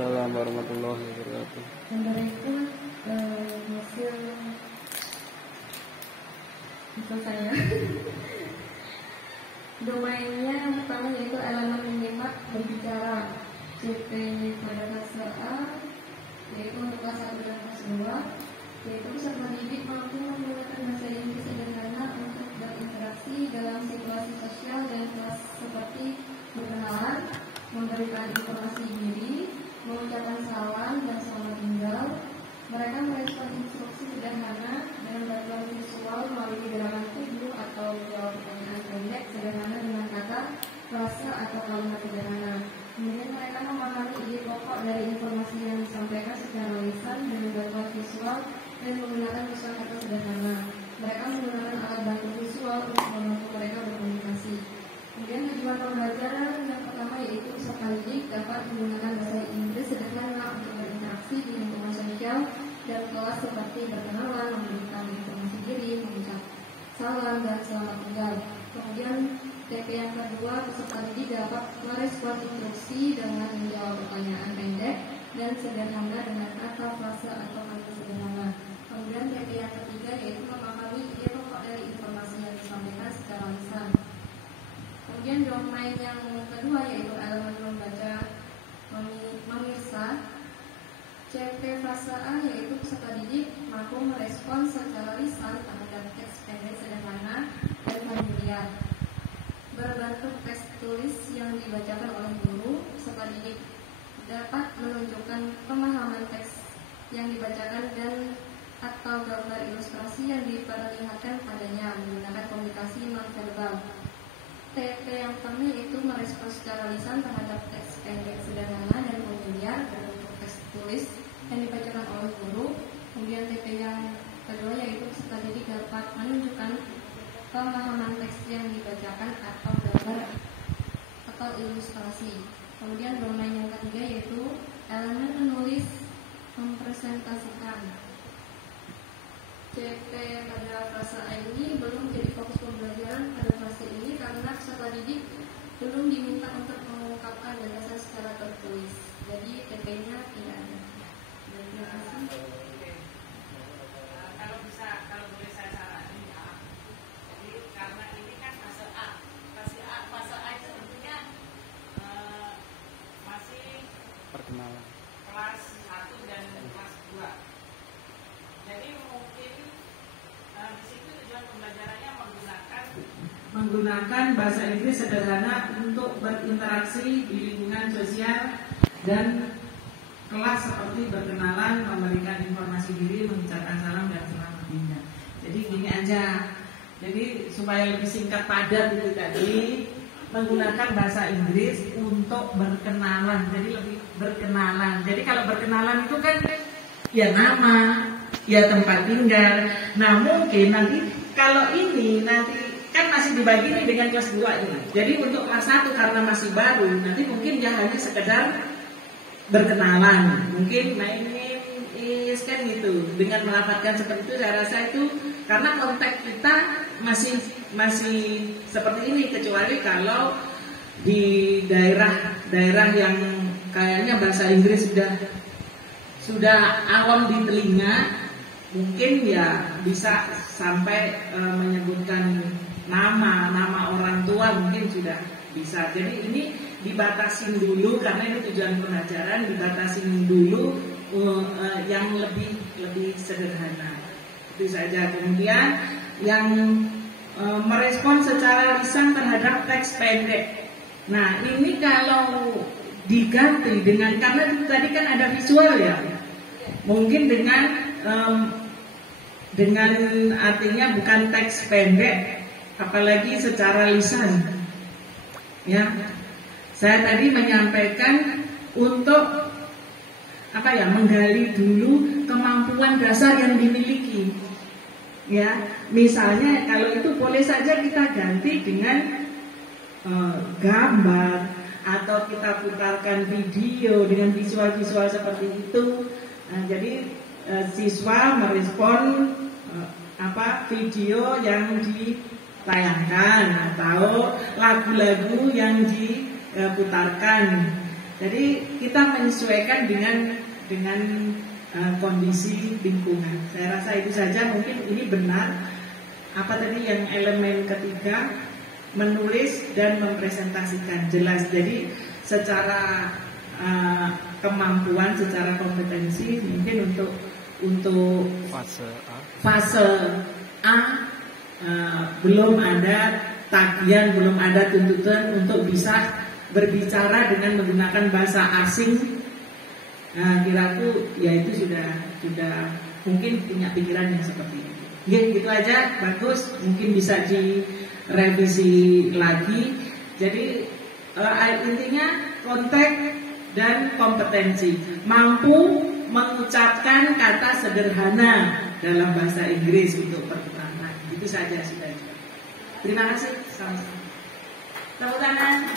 Waalaikumsalam warahmatullahi wabarakatuh. Dan berikut hasil saya. Domainnya yang pertama yaitu elemen menyimak berbicara. CP pada fase A yaitu untuk kelas 1 dan kelas 2, yaitu peserta didik mampu menggunakan bahasa Inggris sederhana untuk berinteraksi dalam situasi sosial dan kelas seperti berkenalan, memberikan informasi diri, mengucapkan salam dan selamat tinggal. Mereka merespon instruksi sederhana dengan bantuan visual melalui gerakan tubuh atau jawab pertanyaan pendek sederhana dengan kata, frase atau kalimat sederhana. Kemudian mereka memahami ide pokok dari informasi yang disampaikan secara lisan dengan bantuan visual dan menggunakan kosakata sederhana. Mereka menggunakan alat bantu visual untuk membantu mereka berkomunikasi. Kemudian tujuan pembelajaran yang pertama yaitu peserta didik dapat menggunakan bahasa Inggris sederhana untuk berinteraksi di lingkungan sosial dan kelas seperti berkenalan, memberikan informasi diri, mengucap salam dan selamat tinggal. Kemudian TP yang kedua, peserta didik dapat merespon instruksi dengan menjawab pertanyaan pendek dan sederhana dengan kata, frase atau kalimat sederhana. Kemudian TP yang ketiga yaitu memahami ide pokok dari informasi yang disampaikan secara lisan. Kemudian domain yang kedua yaitu elemen membaca memirsa. CP fase A yaitu peserta didik mampu merespon secara lisan terhadap teks pendek sederhana dan familiar berbentuk teks tulis yang dibacakan oleh guru. Peserta didik dapat menunjukkan pemahaman teks yang dibacakan dan atau gambar ilustrasi yang diperlihatkan padanya menggunakan komunikasi nonverbal. TP yang pertama yaitu merespon secara lisan terhadap teks pendek sederhana dan familiar berbentuk teks tulis yang dibacakan oleh guru. Kemudian TP yang kedua yaitu peserta didik dapat menunjukkan pemahaman teks yang dibacakan atau gambar atau ilustrasi. Kemudian domain yang ketiga yaitu elemen menulis mempresentasikan. CP pada fase A ini belum menjadi fokus pembelajaran pada fase ini karena peserta didik belum diminta untuk mengungkapkan gagasan secara tertulis. Jadi TP-nya tidak ada. Terima kasih. Kalau boleh saya saranin ya. Jadi karena ini kan fase A itu tentunya masih Perkenalan. kelas 1 dan kelas 2. Jadi mungkin di situ tujuan pembelajarannya menggunakan bahasa Inggris sederhana untuk berinteraksi di lingkungan sosial dan kelas seperti berkenalan, memberikan informasi diri, mengucapkan salam dan selamat tinggal. Jadi gini aja. Jadi supaya lebih singkat padat itu tadi menggunakan bahasa Inggris untuk berkenalan. Jadi lebih berkenalan. Jadi kalau berkenalan itu kan ya nama, ya tempat tinggal. Nah mungkin nanti kalau ini nanti kan masih dibagi nih dengan kelas 2 ini. Jadi untuk kelas 1 karena masih baru, nanti mungkin ya hanya sekedar berkenalan. Mungkin my name is kan gitu. Dengan melafalkan seperti itu saya rasa itu karena konteks kita masih seperti ini, kecuali kalau di daerah yang kayaknya bahasa Inggris sudah awam di telinga, mungkin ya bisa sampai menyebutkan nama orang tua mungkin sudah bisa. Jadi ini dibatasin dulu karena ini tujuan pembelajaran, dibatasin dulu yang lebih sederhana. Itu saja. Kemudian yang merespon secara lisan terhadap teks pendek. Nah ini kalau diganti dengan, karena tadi kan ada visual ya, mungkin dengan artinya bukan teks pendek, apalagi secara lisan. Ya, saya tadi menyampaikan untuk menggali dulu kemampuan dasar yang dimiliki. Ya, misalnya kalau itu boleh saja kita ganti dengan gambar atau kita putarkan video dengan visual-visual seperti itu. Nah, jadi siswa merespon video yang ditayangkan atau lagu-lagu yang diputarkan. Jadi kita menyesuaikan dengan kondisi lingkungan. Saya rasa itu saja, mungkin ini benar. Apa tadi yang elemen ketiga, menulis dan mempresentasikan jelas. Jadi secara kemampuan, secara kompetensi mungkin untuk fase A belum ada tagihan, belum ada tuntutan untuk bisa berbicara dengan menggunakan bahasa asing. Kiraku ya itu sudah mungkin punya pikiran yang seperti itu. Ya gitu aja, bagus. Mungkin bisa direvisi lagi. Jadi intinya konteks dan kompetensi, mampu mengucapkan kata sederhana dalam bahasa Inggris untuk pertukaran. Itu saja sudah. Terima kasih. Sama-sama. Tepuk tangan.